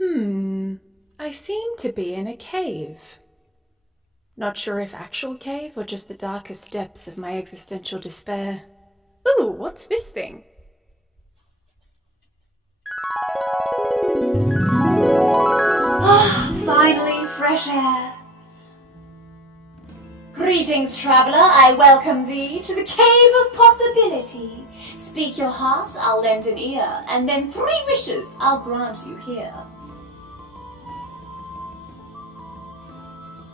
I seem to be in a cave. Not sure if actual cave or just the darkest depths of my existential despair. Ooh, what's this thing? Ah, finally, fresh air. Greetings, traveller, I welcome thee to the cave of possibility. Speak your heart, I'll lend an ear, and then 3 wishes I'll grant you here.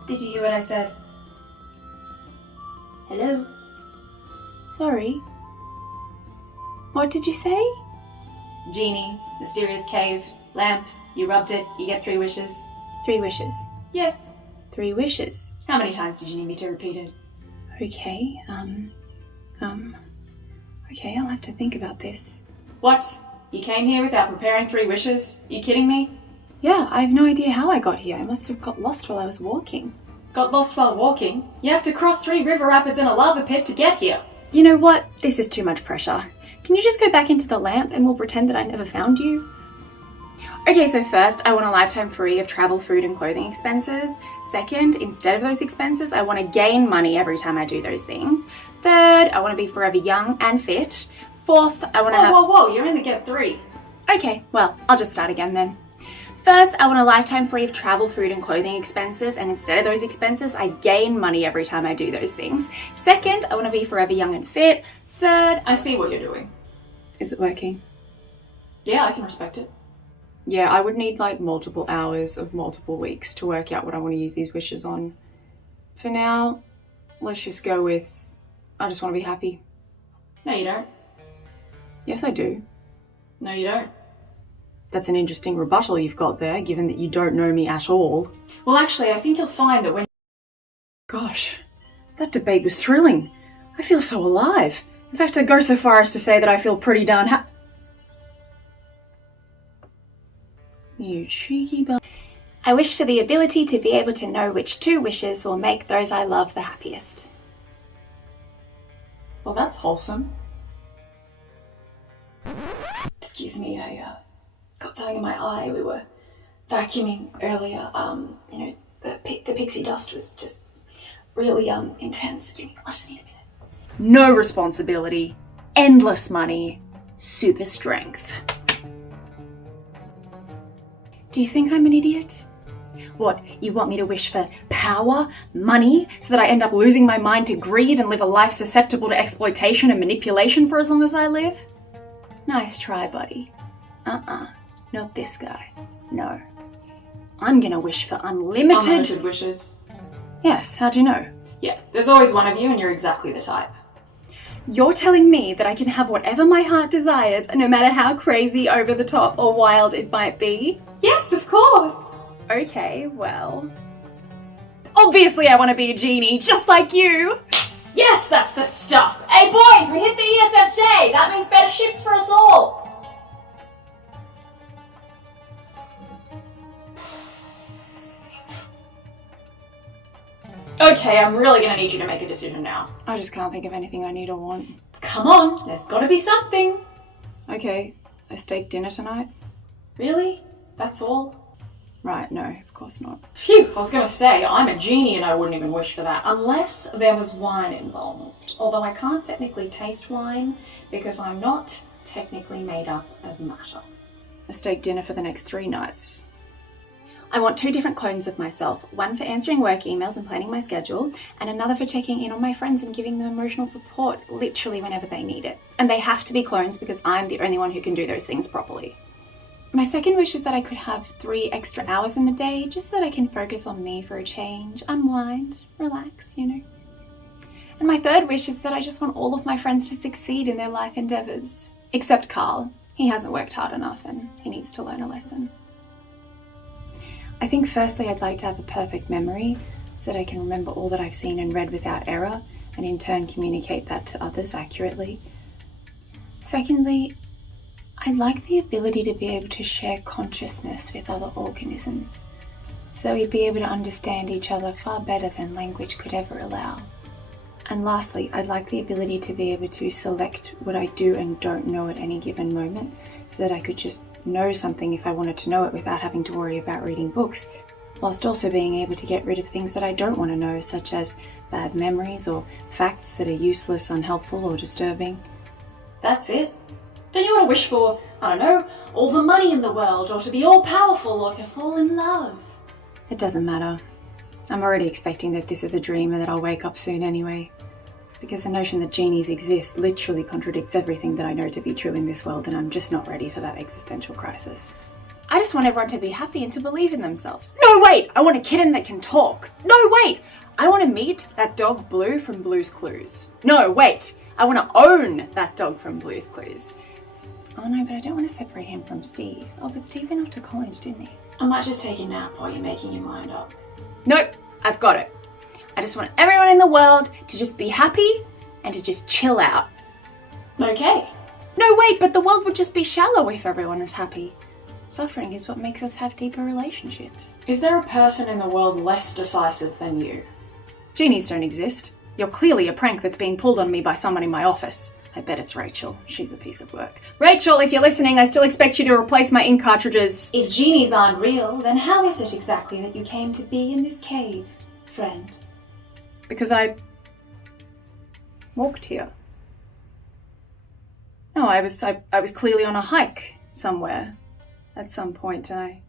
Did you hear what I said? Hello? Sorry. What did you say? Genie, mysterious cave, lamp, you rubbed it, you get 3 wishes. 3 wishes. Yes. 3 wishes. How many times did you need me to repeat it? Okay, okay, I'll have to think about this. What? You came here without preparing 3 wishes? Are you kidding me? Yeah, I have no idea how I got here. I must have got lost while I was walking. Got lost while walking? You have to cross 3 river rapids and a lava pit to get here. You know what? This is too much pressure. Can you just go back into the lamp and we'll pretend that I never found you? Okay, so first, I want a lifetime free of travel, food, and clothing expenses. Second, instead of those expenses, I want to gain money every time I do those things. Third, I want to be forever young and fit. Fourth, I want to have... Whoa, you only get 3. Okay, well, I'll just start again then. First, I want a lifetime free of travel, food, and clothing expenses, and instead of those expenses, I gain money every time I do those things. Second, I want to be forever young and fit. Third, I see what you're doing. Is it working? Yeah, I can respect it. Yeah, I would need like multiple hours of multiple weeks to work out what I want to use these wishes on. For now, let's just go with, I just want to be happy. No, you don't. Yes, I do. No, you don't. That's an interesting rebuttal you've got there, given that you don't know me at all. Well, actually, I think you'll find that when... Gosh, that debate was thrilling. I feel so alive. In fact, I'd go so far as to say that I feel pretty darn You cheeky bum. I wish for the ability to be able to know which 2 wishes will make those I love the happiest. Well, that's wholesome. Excuse me, I got something in my eye. We were vacuuming earlier. The pixie dust was just really intense. I just need a minute. No responsibility, endless money, super strength. Do you think I'm an idiot? What, you want me to wish for power, money, so that I end up losing my mind to greed and live a life susceptible to exploitation and manipulation for as long as I live? Nice try, buddy. Not this guy. No. I'm gonna wish for Unlimited wishes. Yes, how'd you know? Yeah, there's always one of you and you're exactly the type. You're telling me that I can have whatever my heart desires, no matter how crazy, over the top, or wild it might be? Yes, of course! Okay, well... Obviously I want to be a genie, just like you! Yes, that's the stuff! Hey boys, we hit the ESFJ! That means better shifts for us all! Okay, I'm really gonna need you to make a decision now. I just can't think of anything I need or want. Come on, there's gotta be something! Okay, a steak dinner tonight? Really? That's all? Right, no, of course not. Phew, I was gonna say, I'm a genie and I wouldn't even wish for that, unless there was wine involved. Although I can't technically taste wine, because I'm not technically made up of matter. A steak dinner for the next 3 nights. I want 2 different clones of myself, one for answering work emails and planning my schedule, and another for checking in on my friends and giving them emotional support, literally whenever they need it. And they have to be clones because I'm the only one who can do those things properly. My second wish is that I could have 3 extra hours in the day, just so that I can focus on me for a change, unwind, relax, you know. And my third wish is that I just want all of my friends to succeed in their life endeavours. Except Carl. He hasn't worked hard enough and he needs to learn a lesson. I think firstly I'd like to have a perfect memory so that I can remember all that I've seen and read without error and in turn communicate that to others accurately. Secondly, I'd like the ability to be able to share consciousness with other organisms so we'd be able to understand each other far better than language could ever allow. And lastly, I'd like the ability to be able to select what I do and don't know at any given moment so that I could just know something if I wanted to know it without having to worry about reading books, whilst also being able to get rid of things that I don't want to know, such as bad memories or facts that are useless, unhelpful, or disturbing. That's it. Don't you want to wish for, I don't know, all the money in the world, or to be all powerful, or to fall in love? It doesn't matter. I'm already expecting that this is a dream and that I'll wake up soon anyway. Because the notion that genies exist literally contradicts everything that I know to be true in this world, and I'm just not ready for that existential crisis. I just want everyone to be happy and to believe in themselves. No, wait! I want a kitten that can talk. No, wait! I want to meet that dog Blue from Blue's Clues. No, wait! I want to own that dog from Blue's Clues. Oh no, but I don't want to separate him from Steve. Oh, but Steve went off to college, didn't he? I might just take a nap while you're making your mind up. Nope, I've got it. I just want everyone in the world to just be happy and to just chill out. Okay. No, wait, but the world would just be shallow if everyone is happy. Suffering is what makes us have deeper relationships. Is there a person in the world less decisive than you? Genies don't exist. You're clearly a prank that's being pulled on me by someone in my office. I bet it's Rachel. She's a piece of work. Rachel, if you're listening, I still expect you to replace my ink cartridges. If genies aren't real, then how is it exactly that you came to be in this cave, friend? Because I walked here. No, I was clearly on a hike somewhere at some point, and I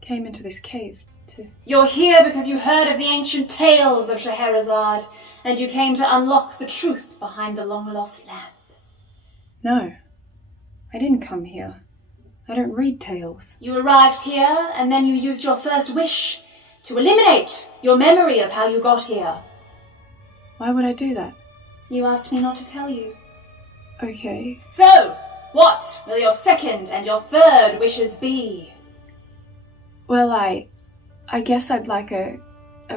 came into this cave too. You're here because you heard of the ancient tales of Scheherazade, and you came to unlock the truth behind the long-lost lamp. No, I didn't come here. I don't read tales. You arrived here, and then you used your first wish to eliminate your memory of how you got here. Why would I do that? You asked me not to tell you. Okay. So, what will your second and your third wishes be? Well, I guess I'd like a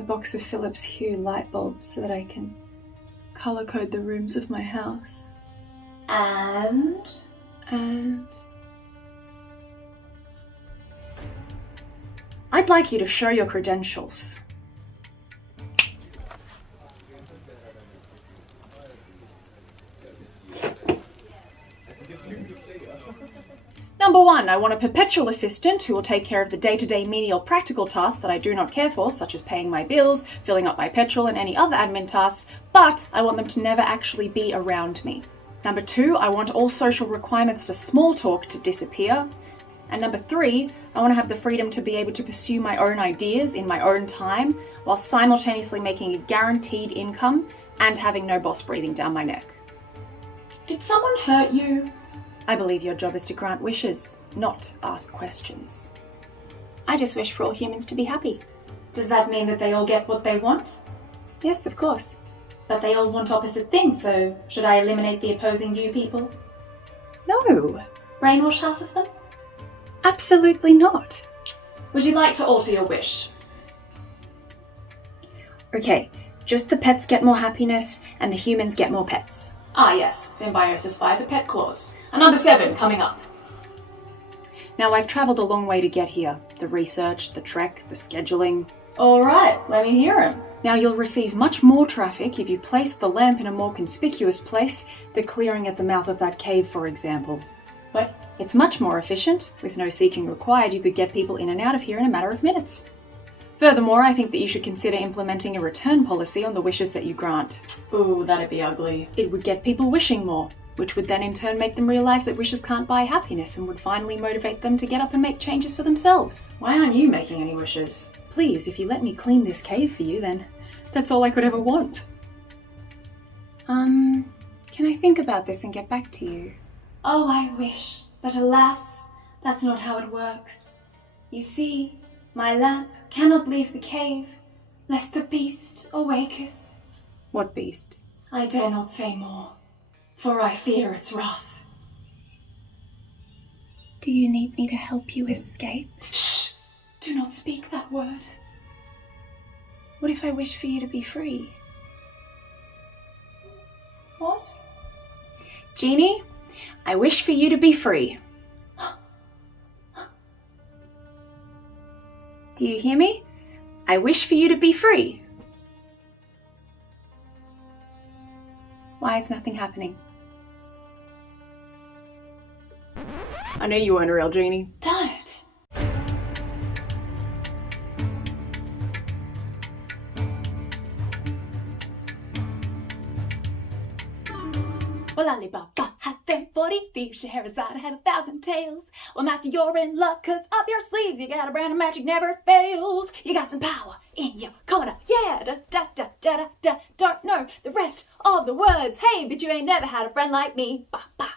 box of Philips Hue light bulbs so that I can color code the rooms of my house. And I'd like you to show your credentials. Number 1, I want a perpetual assistant who will take care of the day-to-day menial practical tasks that I do not care for, such as paying my bills, filling up my petrol, and any other admin tasks, but I want them to never actually be around me. Number 2, I want all social requirements for small talk to disappear. And number 3, I want to have the freedom to be able to pursue my own ideas in my own time, while simultaneously making a guaranteed income and having no boss breathing down my neck. did someone hurt you? I believe your job is to grant wishes, not ask questions. I just wish for all humans to be happy. Does that mean that they all get what they want? Yes, of course. But they all want opposite things, so should I eliminate the opposing view people? No, Brainwash half of them? absolutely not. Would you like to alter your wish? Okay, just the pets get more happiness and the humans get more pets. Ah yes, Symbiosis by the pet clause. And number 7 coming up. Now, I've travelled a long way to get here. The research, the trek, the scheduling. Alright, let me hear him. Now, you'll receive much more traffic if you place the lamp in a more conspicuous place, the clearing at the mouth of that cave, for example. What? It's much more efficient. With no seeking required, you could get people in and out of here in a matter of minutes. Furthermore, I think that you should consider implementing a return policy on the wishes that you grant. Ooh, that'd be ugly. It would get people wishing more, which would then in turn make them realise that wishes can't buy happiness and would finally motivate them to get up and make changes for themselves. Why aren't you making any wishes? Please, if you let me clean this cave for you, then that's all I could ever want. Can I think about this and get back to you? Oh, I wish, but alas, that's not how it works. You see, my lamp cannot leave the cave, lest the beast awaketh. What beast? I dare not say more, for I fear its wrath. Do you need me to help you escape? Shh! Do not speak that word. What if I wish for you to be free? What? Genie, I wish for you to be free. Do you hear me? I wish for you to be free. Why is nothing happening? I knew you weren't a real genie. Time Well, Alibaba had them 40 thieves, Scheherazade had 1,000 tales. Well, master, you're in luck, 'cause up your sleeves you got a brand of magic never fails. You got some power in your corner, yeah, da da da da da da. Don't know the rest of the words, hey, but you ain't never had a friend like me. Ba ba.